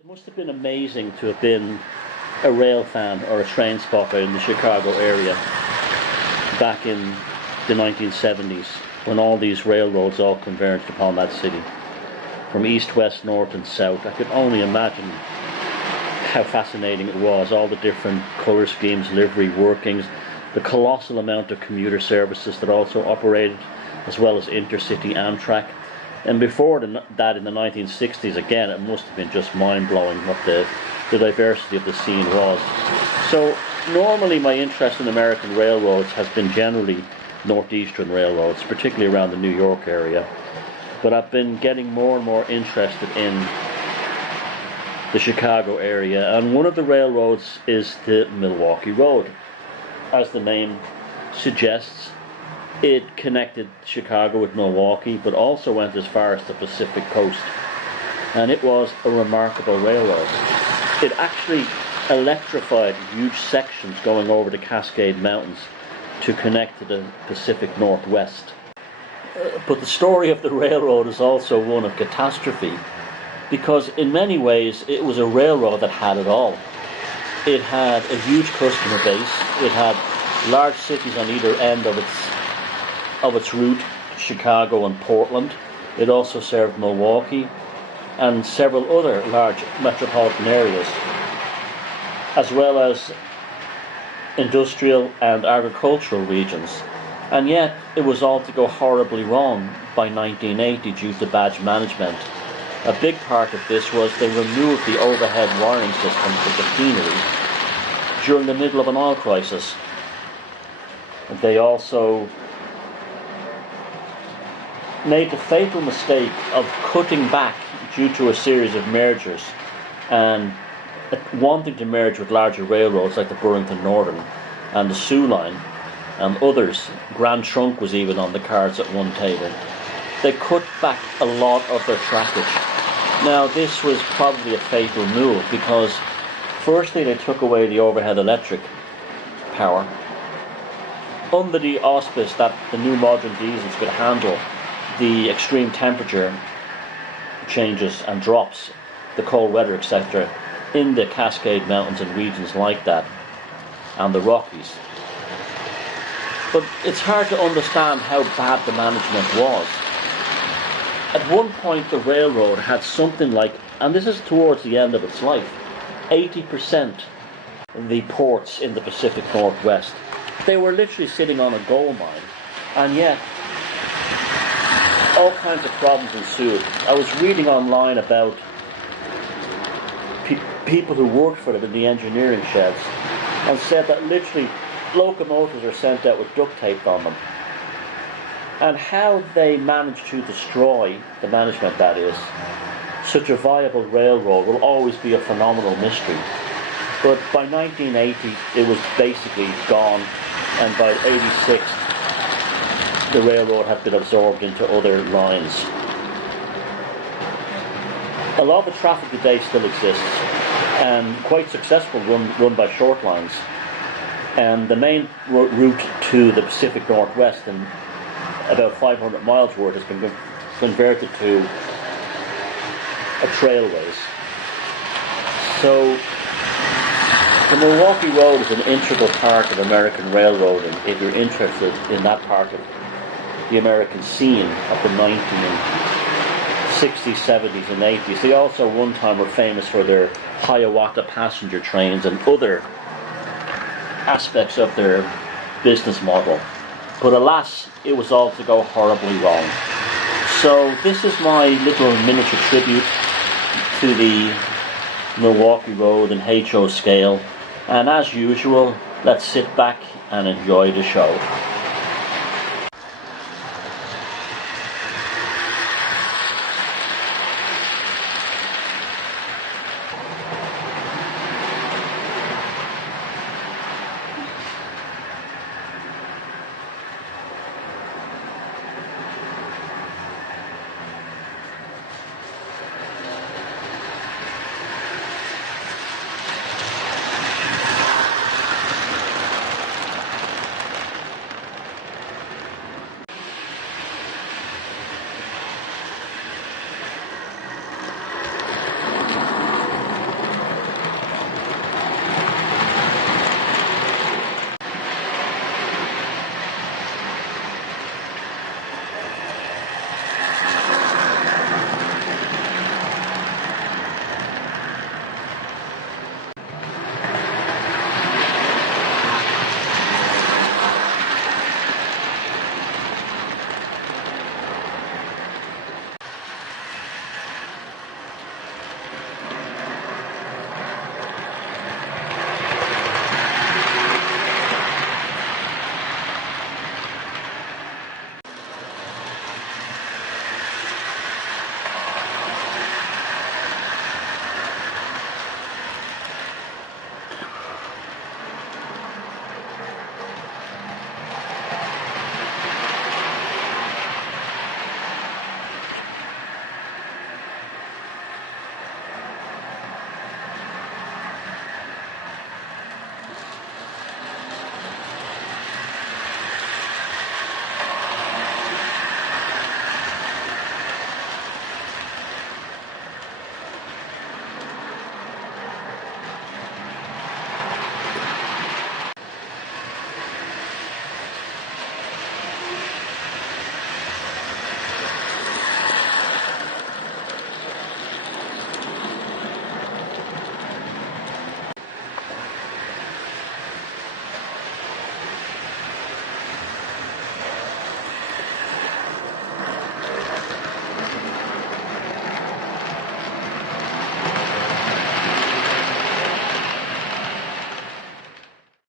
It must have been amazing to have been a rail fan or a train spotter in the Chicago area back in the 1970s when all these railroads all converged upon that city. From east, west, north and south. I could only imagine how fascinating it was, all the different colour schemes, livery workings, the colossal amount of commuter services that also operated, as well as intercity Amtrak. And before that, in the 1960s, again, it must have been just mind-blowing what the diversity of the scene was. So normally my interest in American railroads has been generally northeastern railroads, particularly around the New York area. But I've been getting more and more interested in the Chicago area, and one of the railroads is the Milwaukee Road. As the name suggests, it connected Chicago with Milwaukee, but also went as far as the Pacific coast. And it was a remarkable railroad. It actually electrified huge sections going over the Cascade Mountains to connect to the Pacific Northwest. But the story of the railroad is also one of catastrophe, because in many ways it was a railroad that had it all. It had a huge customer base, it had large cities on either end of its route, Chicago and Portland. It also served Milwaukee and several other large metropolitan areas, as well as industrial and agricultural regions. And yet it was all to go horribly wrong by 1980 due to bad management. A big part of this was they removed the overhead wiring system for the machinery during the middle of an oil crisis. They also made the fatal mistake of cutting back due to a series of mergers and wanting to merge with larger railroads like the Burlington Northern and the Soo Line and others. Grand Trunk was even on the cards at one table. They cut back a lot of their trackage. Now this was probably a fatal move because firstly they took away the overhead electric power under the auspice that the new modern diesels could handle the extreme temperature changes and drops, the cold weather, etc., in the Cascade Mountains and regions like that, and the Rockies. But it's hard to understand how bad the management was. At one point the railroad had something like, and this is towards the end of its life, 80% of the ports in the Pacific Northwest. They were literally sitting on a gold mine, and yet all kinds of problems ensued. I was reading online about people who worked for them in the engineering sheds and said that literally locomotives are sent out with duct tape on them. And how they managed to destroy, the management that is, such a viable railroad will always be a phenomenal mystery. But by 1980 it was basically gone, and by 86 the railroad had been absorbed into other lines. A lot of the traffic today still exists, and quite successful, run by short lines. And the main route to the Pacific Northwest, and about 500 miles worth, has been converted to a trailways. So the Milwaukee Road is an integral part of American railroading if you're interested in that part of the American scene of the 1960s, 70s and 80s. They also one time were famous for their Hiawatha passenger trains and other aspects of their business model. But alas, it was all to go horribly wrong. So this is my little miniature tribute to the Milwaukee Road in HO scale. And as usual, let's sit back and enjoy the show.